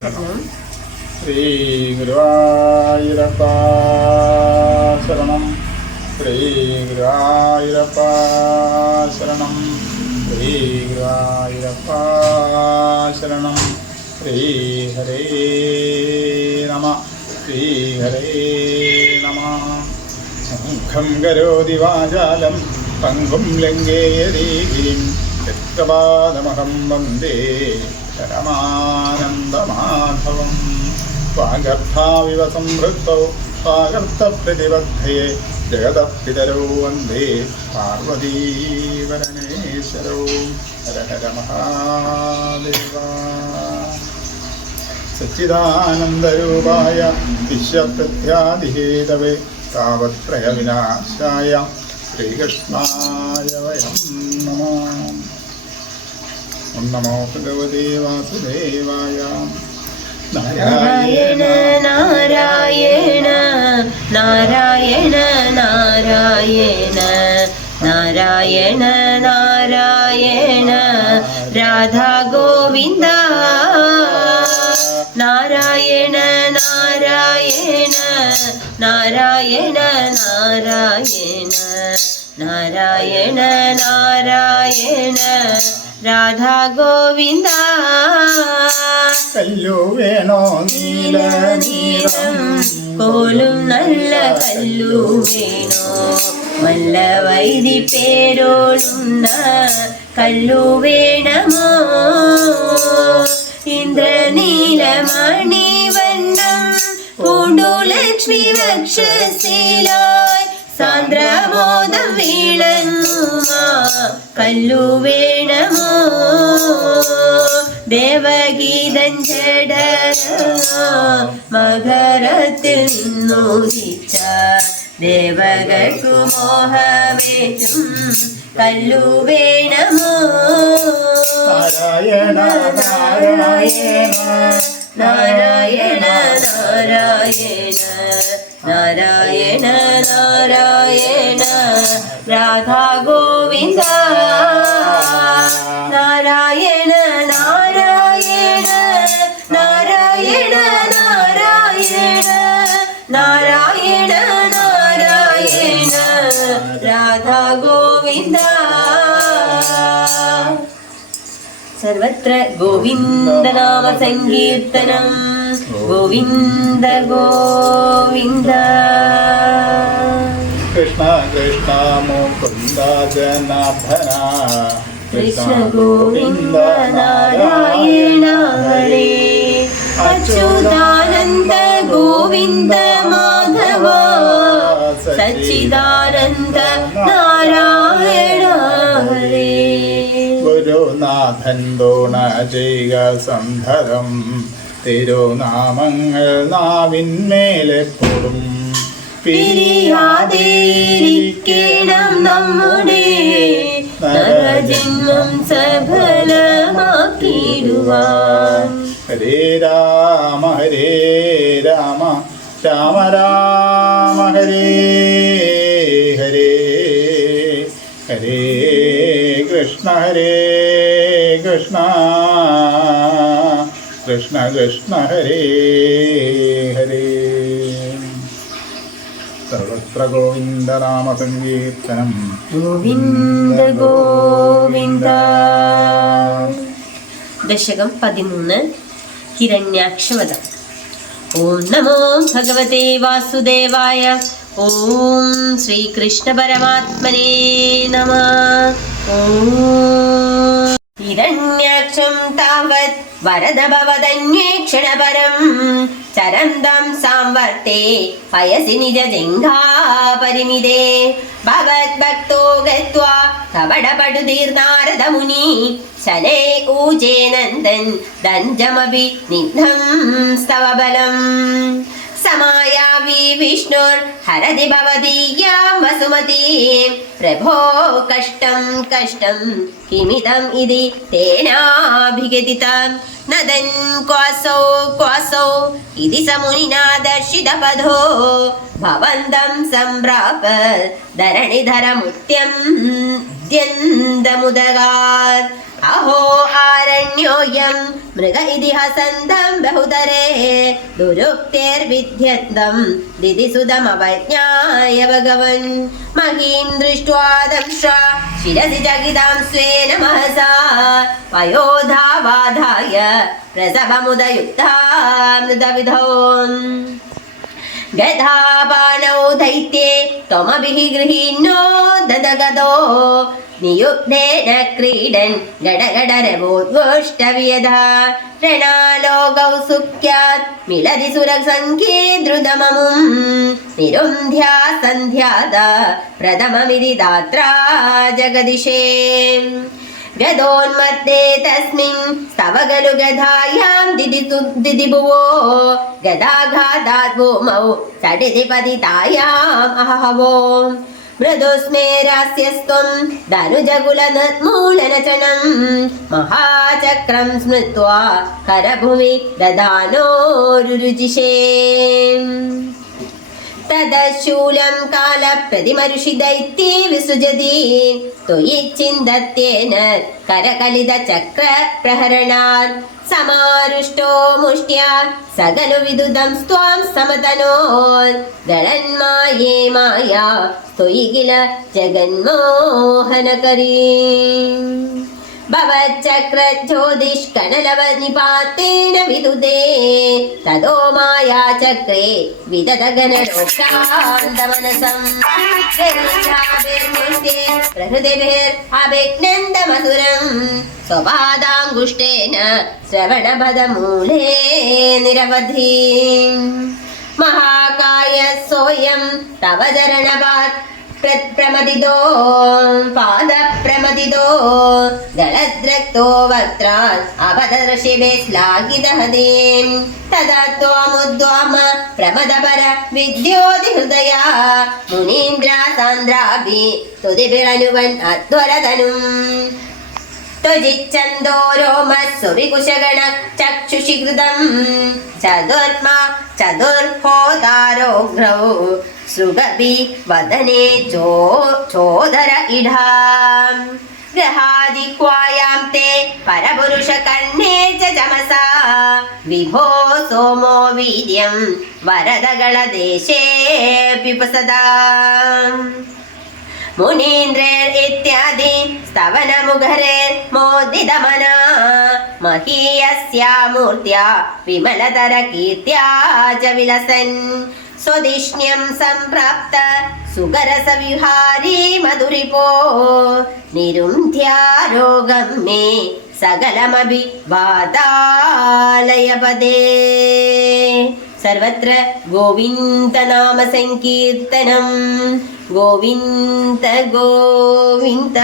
ശ്രീ ഗുരുവായൂരപ്പ ശരണം. ശ്രീ ഗുരുവായൂരപ്പ ശരണം. ശ്രീ ഗുരുവായൂരപ്പ ശരണം. ശ്രീ ഹരേ നമ. ശ്രീ ഹരേ നമ. ശംഖം കരോതി വാചാലം പങ്കും ലംഘേയരീം യത്പാദമഹം വന്ദേ പരമാനന്ദമാധവം. സ്വാഗർത്ഥാവിവ സംവൃത്തൗ സ്വാഗർത്തപ്രതിബദ്ധയെ ജഗതപിതരോ വന്ദേ പാർവതീപരമേശ്വരോ. ഹര ഹര മഹാദേവ. സച്ചിദാനന്ദരൂപായ വിശ്വപ്രത്യാദിഹേതവേ താവത്രയവിനാശായ ശ്രീകൃഷ്ണായ വയം നമോ. നമോ ഭഗവതേ വാസുദേവായ. നാരായണ നാരായണ നാരായണ നാരായണ നാരായണ നാരായണ രാധാ ഗോവിന്ദ. നാരായണ നാരായണ നാരായണ നാരായണ നാരായണ നാരായണ രാധാ ഗോവിന്ദ. കല്ലു വേണോ നീല നീളം പോലും നല്ല കല്ലു വേണോ. വല്ല വൈദി പേരോടുന്ന കല്ലു വേണമോ. ഇന്ദ്രനീലമണി വണ്ണം പൂണ്ടു ലക്ഷ്മി വക്ഷസിലായി സാന്ദ്രമോദം വീളങ്ങുമാ കല്ലു വേണമോ. ദേവഗീതൻ ജഡര മകരത്തിൽ നിന്നുദിച്ച ദേവകൾക്കു മോഹമേറ്റും കല്ലു വേണമോ. നാരായണ നാരായണ നാരായണ നാരായണ നാരായണ നാരായണ രാധാ ഗോവിന്ദ. നാരായണ നാരായണ നാരായണ നാരായണ നാരായണ നാരായണ രാധാ ഗോവിന്ദ. സർവത്ര ഗോവിന്ദനാമ സങ്കീർത്തനം. ഗോവിന്ദ ഗോവിന്ദ. കൃഷ്ണ കൃഷ്ണ മുകുന്ദ ജനാർദ്ദന കൃഷ്ണ ഗോവിന്ദ നാരായണ ഹരേ. അച്യുതാനന്ദ ഗോവിന്ദ മാധവ സച്ചിദാനന്ദ നാരായണ ഹരേ. ഗുരുനാഥൻ തോണ ചെയ്യുക സന്ധരം തിരുനാമങ്ങൾ നാവിന്മേലെപ്പോഴും പിരിയാതിരിക്കണം നമ്മുടെ നരജന്മം സഫലമാക്കിടുവാൻ. ഹരേ രാമ രാമ രാമ ഹരേ ഹരേ. ഹരേ കൃഷ്ണ കൃഷ്ണ കൃഷ്ണ കൃഷ്ണ ഹരേ ഹരേ. സർവത്ര ഗോവിന്ദനാമ സങ്കീർത്തനം. ഗോവിന്ദ ഗോവിന്ദ. ദശകം 13 ഹിരണ്യാക്ഷവധം. ഓം നമോ ഭഗവതേ വാസുദേവായ. ഓം ശ്രീകൃഷ്ണ പരമാത്മനേ നമഃ. ഓം ഹിരണ്യാക്ഷം താവത് വരദഭവദന്വേക്ഷണപരം ചരന്തം സാംവർത്തേ പയസി നിജജംഘാപരിമിതേ. ഭവദ്ഭക്തോ ഗത്വാ കപടപടുതീർനാരദമുനി ശനേ ഊജേ നന്ദൻ ദഞ്ജമപി നിഘ്നം സ്തവ ബലം. സമായാവി വിഷ്ണുർ ഹരതി ഭവദീയാം വസുമതീം. പ്രഭോ കഷ്ടം കഷ്ടം കിമിദം ഇതി തേനാഭിഗതിതം. നദൻ ക്വാസോ ക്വാസോ ഇതി സമുനിനാ ദർശിതപദോ ഭവന്തം സംപ്രാപ ധരണിധരമുത്യം ദ്യന്തമുദഗാർ. अहो आरण्योऽयं मृग इति हसन्तं बहुतरे दुरुक्तेर्विध्यन्तं दिदिसुतमवज्ञाय भगवन् महीं दृष्ट्वा दंष्ट्रा शिरसि जगितां स्वेन महसा पयोधावाधाय प्रसभमुदयुक्ता मृतविधौ गदाबाणौ दैत्ये त्वमभिः गृहीणो ददगदो नियुक्तेन क्रीडन् गडगडरवोद्गोष्ठव्यधा ರಣಾಲೋಕೌ ಸುಖ್ಯಾತ್ ಮಿಳದಿ ಸುರಸಂಖ್ಯೆ ಧೃತಮಮುಂ ನಿರುಂಧ್ಯ ಸಂಧ್ಯಾದ ಪ್ರಥಮಮಿದಿ ದಾತ್ರ ಜಗದಿಶೇ ಗದೋನ್ಮಧ್ಯೆ ತಸ್ಮಿನ್ ಸ್ತವಗಲು ಗದಾಯಾಂ ದಿದಿಭುವೋ ಗದಾಘಾತಾತ್ ಭೂಮೌ ಸಡಿದಿ ಪತಿತಾಯಾಂ ಅಹವೋ ಮೃದುಸ್ಮೇರಾಸ್ಯಸ್ತ್ವಂ ಧನುಜಗುಲನೂಲನಚನಂ ಮಹಾಚಕ್ರಂ ಸ್ಮೃತ್ವಾ ಕರಭುವಿ ದದಾನೋರುರುಚಿಷೇ ತದಶೂಲಂ ಕಾಲ ಪ್ರತಿಮರುಷಿ ದೈತ್ಯೇ ವಿಸೃಜತಿ ತ್ವಯಿ ಚಿಂದತ್ಯೇನ ಕರಕಲಿತ ಚಕ್ರ ಪ್ರಹರಣಾತ್ ಸಮಾರುಷ್ಟೋ ಮುಷ್ಟ್ಯಾ ಸಗಲು ವಿದುದಂ ಸ್ತ್ವಾಂ ಸಮತನೋರ್ ಗಳನ್ಮಾಯೇ ಮಾಯಾ ಸ್ತೋಯಿ ಕಿಲ ಜಗನ್ಮೋಹನಕರೀ ಭವಚ್ಚಕ್ರ ಜ್ಯೋತಿಷ್ಕಣಲವ ನಿಪಾತೇನ ವಿದುದೇ ತದೋ ಮಾಯಾ ಚಕ್ರೇ ವಿದದ ಗಣರೋಕ್ಷಾಂತಮನಸಂ ಪ್ರಹೃತಿಭಿರ್ ಅಭಿಜ್ಞಂತಮಧುರಂ ಸ್ವಪಾದಾಂಗುಷ್ಟೇನ ಶ್ರವಣಪದಮೂಲೇ ನಿರವಧಿ ಮಹಾಕಾಯ ಸೋಯಂ ತವ ಚರಣಪಾತ್ ಪ್ರಮದಿದೋ ಪಾದ ಪ್ರಮದಿದೋ ದಳದ್ರಕ್ತೋ ವಕ್ತ್ರಾತ್ ಅಪದರ್ಶಿಭೆ ಶ್ಲಾಘಿತಹದೇಂ ತದಾ ತ್ವಾಮುದ್ವಾಮ ಪ್ರಮದಪರ ವಿದ್ಯೋತಿ ಹೃದಯ ಮುನೀಂದ್ರ ಸಾಂದ್ರಾಭಿ ತುದಿಭಿರನುವನ್ ಅಧ್ವರತನುಂ ತ್ವಜಿಚ್ಛಂದೋ ರೋಮಸ್ಸುವಿಕುಶಗಣ ಚಕ್ಷುಷಿ ಕೃತಂ ಚದುರ್ಮಾ ಚದುರ್ಹೋತಾರೋಘ್ರೌ ಸೃಗಭಿ ವದನೆ ಚೋದರ ಇಢಾಂ ಗ್ರಹಾಜಿಹ್ವಾಯಾಂ ತೇ ಪರಪುರುಷ ಕರ್ಣೇ ಚ ಚಮಸಾ ವಿಭೋ ಸೋಮೋ ವೀರ್ಯಂ ವರದಗಳ ದೇಶೇ ಪಿಪಸದಾ ಮುನೀಂದ್ರೇರ್ ಇತ್ಯಾದಿ ಸ್ತವನ ಮುಘರೇರ್ ಮೋದಿತಮನ ಮಹೀಯಸ್ಯಾ ಮೂರ್ತ್ಯಾ ವಿಮಲತರ ಕೀರ್ತ್ಯಾ ಚ ವಿಲಸನ್ ಸ್ವದಿಷ್ಣ್ಯಂ ಸಂಪ್ರಾಪ್ತ ಸುಗರಸ ವಿಹಾರಿ ಮಧುರಿಪೋ ನಿರುಂಧ್ಯಾರೋಗಂ ಮೇ ಸಕಲಮಭಿ ವಾತಾಲಯ ಪದೇ ಸರ್ವತ್ರ ಗೋವಿಂದ ನಾಮ ಸಂಕೀರ್ತನಂ ಗೋವಿಂದ ಗೋವಿಂದ